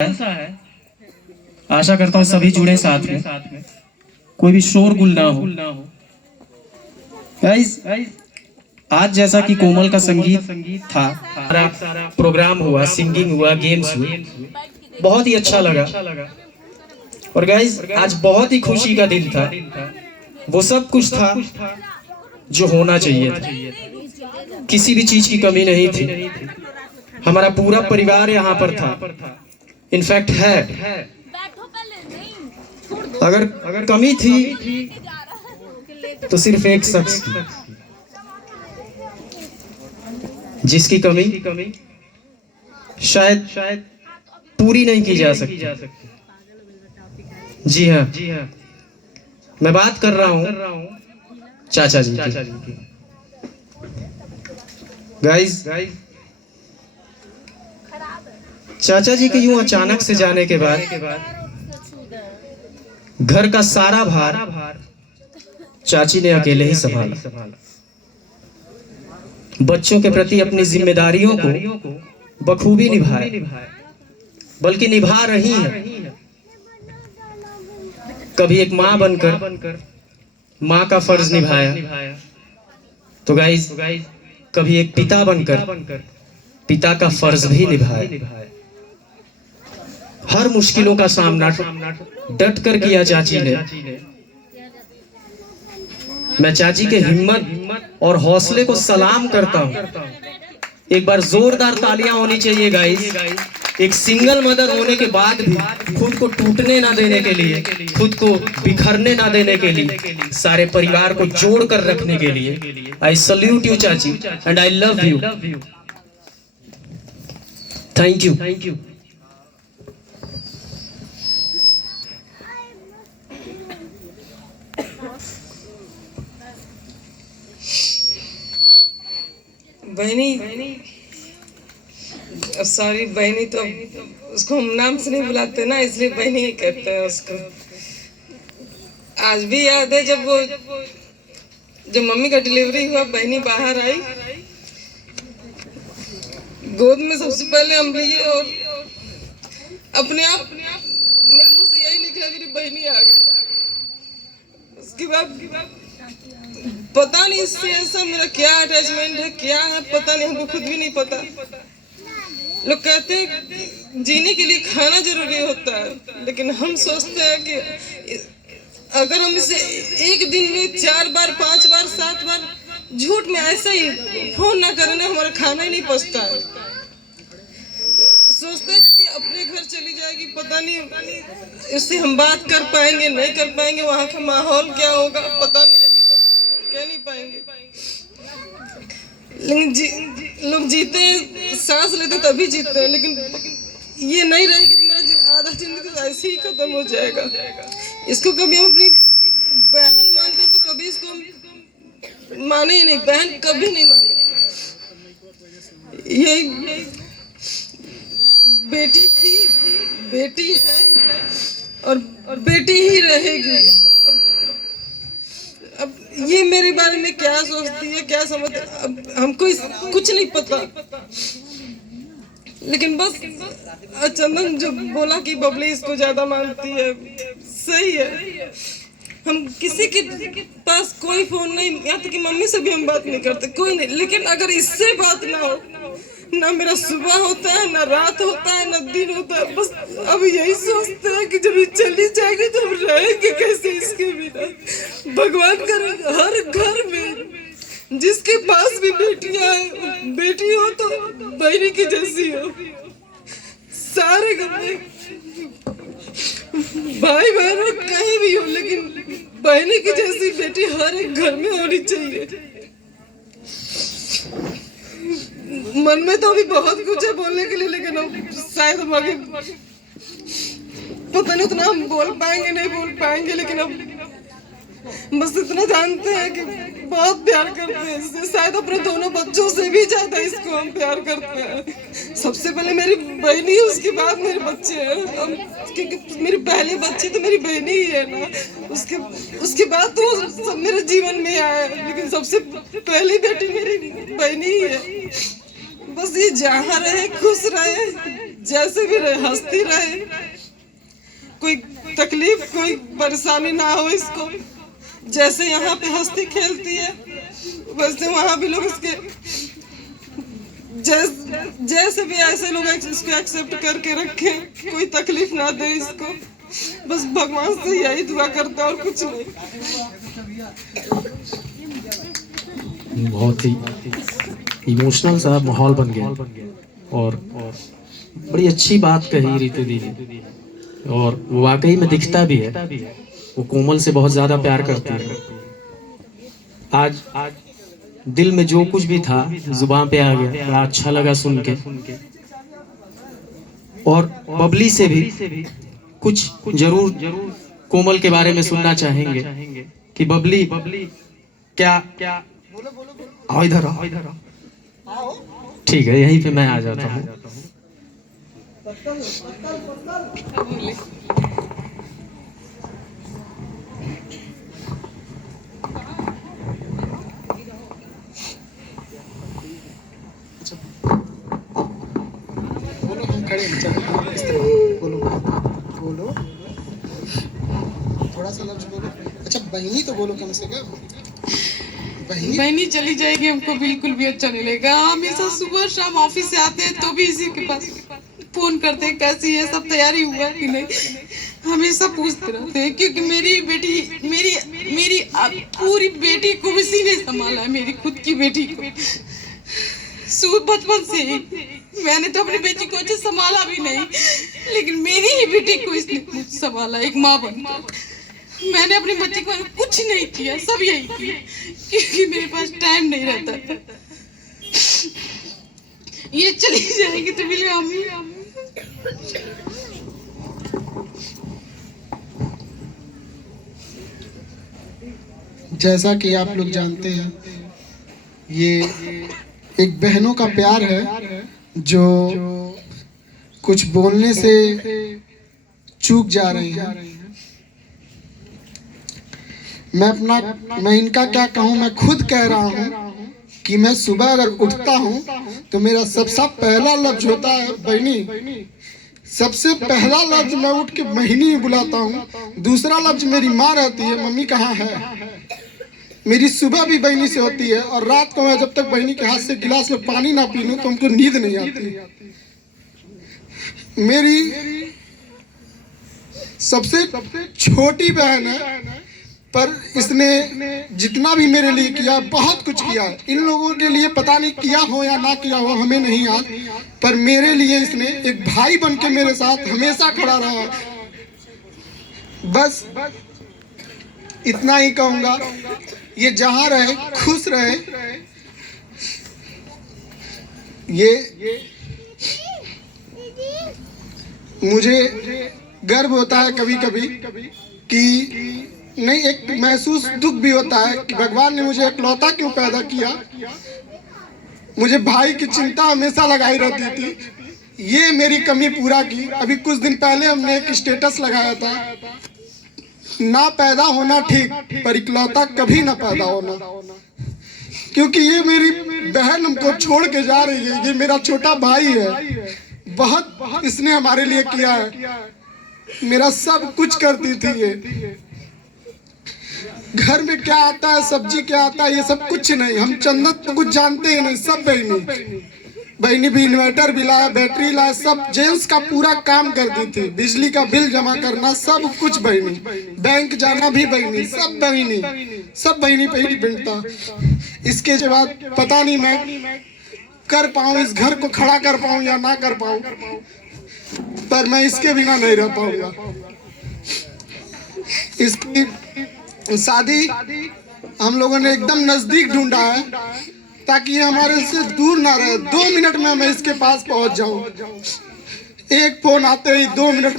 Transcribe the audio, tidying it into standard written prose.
है। आशा करता हूँ सभी जुड़े साथ में, कोई भी शोरगुल ना हो। गाइस, आज जैसा कि कोमल का संगीत था, हमारा प्रोग्राम हुआ, सिंगिंग हुआ, गेम्स हुए, बहुत ही अच्छा लगा। और गाइस, आज बहुत ही खुशी का दिन था। वो सब कुछ था जो होना चाहिए था। किसी भी चीज की कमी नहीं थी। हमारा पूरा परिवार यहाँ पर था। इनफैक्ट है। अगर कमी थी तो सिर्फ एक शख्स की, जिसकी कमी शायद पूरी नहीं की जा सकती। जी हाँ, मैं बात कर रहा हूँ चाचा जी की। गाइस, चाचा जी के यूं अचानक से जाने के बाद घर का सारा भार चाची ने अकेले ही संभाला। बच्चों के प्रति अपनी जिम्मेदारियों को बखूबी निभाया, बल्कि निभा रही है। कभी एक माँ बनकर माँ का फर्ज निभाया, तो गाइस कभी एक पिता बनकर पिता का फर्ज भी निभाया। हर मुश्किलों का सामना डट कर किया चाची ने। मैं चाची के हिम्मत और हौसले को सलाम करता हूं। एक बार जोरदार तालियां होनी चाहिए गाइस। एक सिंगल मदर होने के बाद भी खुद को टूटने ना देने के लिए, खुद को बिखरने ना देने के लिए, सारे परिवार को जोड़ कर रखने के लिए। आई सल्यूट यू चाची and I love you. Thank you. बहनी, सॉरी बहनी, तो उसको हम नाम से नहीं बुलाते ना, इसलिए बहनी ही कहते हैं उसको। आज भी याद है जब मम्मी का डिलीवरी हुआ, बहनी बाहर आई, गोद में सबसे पहले हम लिए और अपने आप मेरे मुंह से यही निकला, मेरी बहनी आ गई। उसके बाद पता नहीं इससे ऐसा मेरा क्या अटैचमेंट है, क्या है पता नहीं, हमको खुद भी नहीं पता। लोग कहते हैं जीने के लिए खाना जरूरी होता है, लेकिन हम सोचते हैं कि अगर हम इसे एक दिन में 4 बार 5 बार 7 बार झूठ में ऐसा ही फोन ना करें, हमारा खाना ही नहीं पचता है। सोचते हैं कि अपने घर चली जाएगी, पता नहीं उससे हम बात कर पाएंगे नहीं कर पाएंगे, वहाँ का माहौल क्या होगा पता नहीं, अभी तो कह नहीं पाएंगे। लेकिन लोग जीते हैं, सांस लेते तभी जीते हैं, लेकिन ये नहीं रहेगी तो मेरा आधा जिंदगी तो ऐसे ही खत्म हो जाएगा। इसको कभी हम अपनी बहन मानकर तो कभी इसको हम माने ही नहीं, बहन कभी नहीं माने। यही बेटी थी, बेटी है और बेटी ही रहेगी। अब ये मेरे बारे में क्या सोचती है, क्या समझती है, अब हमको कुछ नहीं पता। लेकिन बस चंदन जो बोला कि बबली इसको ज्यादा मानती है, सही है। हम किसी के पास कोई फोन नहीं, यहाँ तक कि मम्मी से भी हम बात नहीं करते, कोई नहीं। लेकिन अगर इससे बात ना हो, ना मेरा सुबह होता है, ना रात होता है, ना दिन होता है। बस अब यही सोचते हैं कि जब ये चली जाएगी तो हम रहेंगे कैसे इसके बिना। भगवान करे हर घर में जिसके पास भी बेटियां हैं, बेटी हो तो बहनी की जैसी हो। सारे घर में भाई बहन हो कहीं भी हो, लेकिन बहनी की जैसी बेटी हर एक घर में होनी चाहिए। मन में तो अभी बहुत कुछ है बोलने के लिए, लेकिन हम शायद हम आगे पता नहीं उतना हम बोल पाएंगे नहीं बोल पाएंगे। लेकिन अब बस इतना जानते हैं कि बहुत प्यार करते हैं इससे, शायद अपने दोनों बच्चों से भी ज्यादा इसको हम प्यार करते हैं। सबसे पहले मेरी बहनी है, उसके बाद मेरे बच्चे हैं, क्योंकि मेरी पहली बच्ची तो मेरी बहनी ही है ना। उसके बाद तो सब मेरे जीवन में आया, लेकिन सबसे पहली बेटी मेरी बहनी ही है। बस ये जहाँ रहे खुश रहे, जैसे भी रहे हंसती रहे, कोई तकलीफ कोई परेशानी ना हो इसको। जैसे यहाँ पे हंसती खेलती है वैसे वहाँ भी लोग इसके जैसे भी ऐसे लोग इसको एक्सेप्ट करके रखें, कोई तकलीफ ना दे इसको। बस भगवान से यही दुआ करता और कुछ नहीं। बहुत ही इमोशनल सा माहौल बन गया और बड़ी अच्छी बात कही रितु दी ने और वाकई में दिखता भी है वो कोमल से बहुत ज्यादा प्यार करती है। आज दिल में जो कुछ भी था जुबान पे आ गया, बड़ा अच्छा लगा सुन के। और बबली से भी कुछ जरूर कोमल के बारे में सुनना चाहेंगे कि बबली क्या आओ इधर आओ। ठीक है, यहीं पे मैं आ जाता हूँ। बोलो, हम खड़े हैं, चलो इस तरह बोलो बोलो, थोड़ा सा लफ्ज बोलो। अच्छा बहनी तो बोलो कम से कम। बहनी चली जाएगी हमको बिल्कुल भी अच्छा नहीं लगेगा। हमेशा सुबह शाम ऑफिस से आते हैं तो भी इसी के पास फोन करते हैं कैसी है, सब तैयारी हुआ कि नहीं, हमेशा पूछते रहते हैं। क्योंकि मेरी बेटी मेरी पूरी बेटी को इसी ने संभाला है, मेरी खुद की बेटी को बचपन से ही। मैंने तो अपनी बेटी को अच्छे संभाला भी नहीं, लेकिन मेरी ही बेटी को इसने संभाला एक माँ बनकर। मैंने अपनी बच्ची को कुछ नहीं किया, सब यही किया क्योंकि मेरे पास टाइम नहीं रहता था। ये चली जाएगी तो मिले अम्मी। जैसा कि आप लोग जानते हैं, ये एक बहनों का प्यार है जो कुछ बोलने से चूक जा रही है। मैं इनका क्या कहूँ, मैं खुद कह रहा हूँ कि मैं सुबह अगर उठता हूँ तो मेरा सबसे पहला लफ्ज होता है बहनी। सबसे पहला लफ्ज मैं उठ के बहनी बुलाता हूँ। दूसरा लफ्ज मेरी माँ रहती है, मम्मी कहाँ है। मेरी सुबह भी बहनी से होती है और रात को मैं जब तक बहनी के हाथ से गिलास में पानी ना पी लूं तो उनको नींद नहीं आती। मेरी सबसे छोटी बहन है पर इसने जितना भी मेरे लिए किया, बहुत कुछ किया। इन लोगों के लिए पता नहीं किया हो या ना किया हो, हमें नहीं याद, पर मेरे लिए इसने एक भाई बन के मेरे साथ हमेशा खड़ा रहा। बस इतना ही कहूँगा, ये जहाँ रहे खुश रहे। ये मुझे गर्व होता है कभी कभी कि नहीं, एक महसूस दुख भी होता है कि भगवान ने मुझे इकलौता क्यों पैदा किया। मुझे भाई की चिंता हमेशा लगाई रहती थी, ये मेरी कमी पूरा की। अभी कुछ दिन पहले हमने एक स्टेटस लगाया था, ना पैदा होना ठीक पर इकलौता कभी ना पैदा होना। क्योंकि ये मेरी बहन हमको छोड़ के जा रही है, ये मेरा छोटा भाई है, बहुत इसने हमारे लिए किया है, मेरा सब कुछ करती थी। ये घर में क्या आता है, सब्जी क्या आता है, ये सब कुछ नहीं। हम जन्नत तो कुछ जानते ही नहीं। सब बहनी भी इन्वर्टर भी लाया, बैटरी लाया, सब जेंट्स का पूरा काम करती थी। बिजली का बिल जमा करना सब कुछ बहनी, बैंक जाना भी बहनी, सब बहनी पे ही डिपेंड था। इसके बाद पता नहीं मैं कर पाऊँ, इस घर को खड़ा कर पाऊँ या ना कर पाऊँ, पर मैं इसके बिना नहीं रह पाऊंगा। इसकी शादी हम लोगों ने एकदम नजदीक ढूंढा है ताकि ये हमारे से दूर ना रहे। 2 मिनट में मैं इसके पास पहुंच जाऊं। एक फोन आते ही 2 मिनट